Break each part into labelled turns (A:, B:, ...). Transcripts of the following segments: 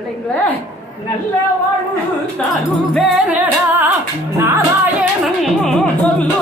A: பிள்ளைங்களே நல்ல வாழ்வு தருவேனடா நாராயணன் சொல்லு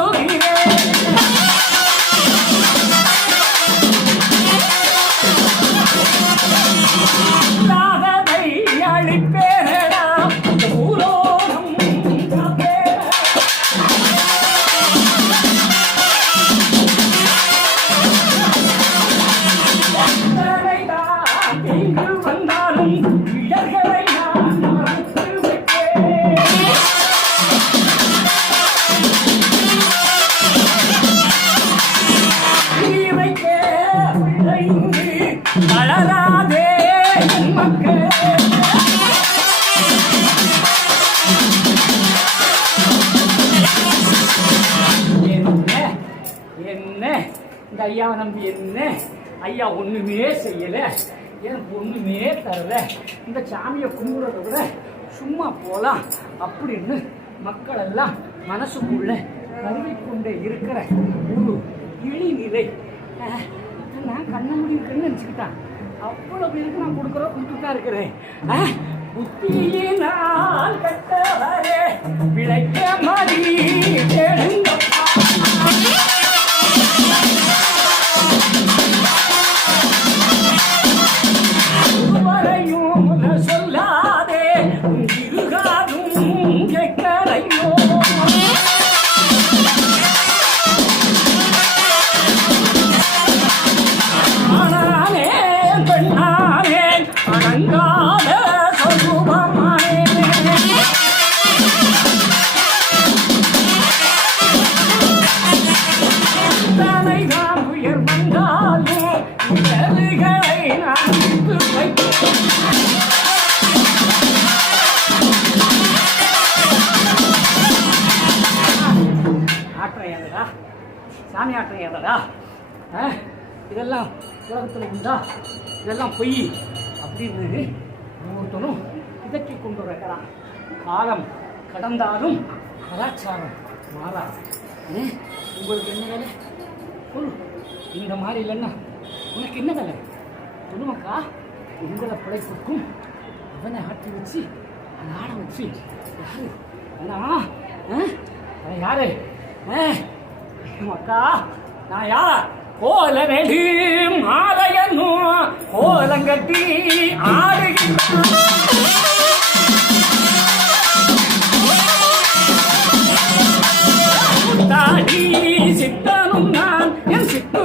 A: வளராதே மக்கள். என்ன என்ன? இந்த ஐயாவை நம்பி என்ன? ஐயா ஒண்ணுமே செய்யல. எனக்கு ஒண்ணுமே தரல. இந்த சாமியை கும்பிடுறத விட சும்மா போலாம் அப்படின்னு மக்கள் எல்லாம் மனசுக்குள்ள கருவிக்கொண்டே இருக்கிற ஒரு இழிநிலை. நான் கண்ண முடிவுக்குன்னு நினச்சிக்கிட்டான். அவ்வளோ பேருக்கு நான் கொடுக்குற கொடுத்துட்டு தான் இருக்கிறேன். புத்தியினால் கட்டவரே விளைக்க சாமி ஆட்டம் ஏதடா ஆ? இதெல்லாம் உலகத்தில் உண்டா? இதெல்லாம் பொய். அப்படின்னு ஒவ்வொருத்தரும் இதக்கி கொண்டு வரலாம் காலம் கடந்தாலும் கலாச்சாரம் மாறாது. உங்களுக்கு என்ன வேலை? சொல்லு. இந்த மாதிரி இல்லைன்னா உனக்கு என்ன வேலை? சொல்லுமாக்கா உங்களை பிழைப்புக்கும் அவனை ஆட்டி வச்சு அதை ஆடை வச்சு யாரு? அண்ணா? ஆ? யாரு? ஆ? அக்கா நான் யார்? கோல நெடு மாலையனும் கோலங்கட்டி ஆடுகின்ற தாடி சித்தனும் நான் என் சித்து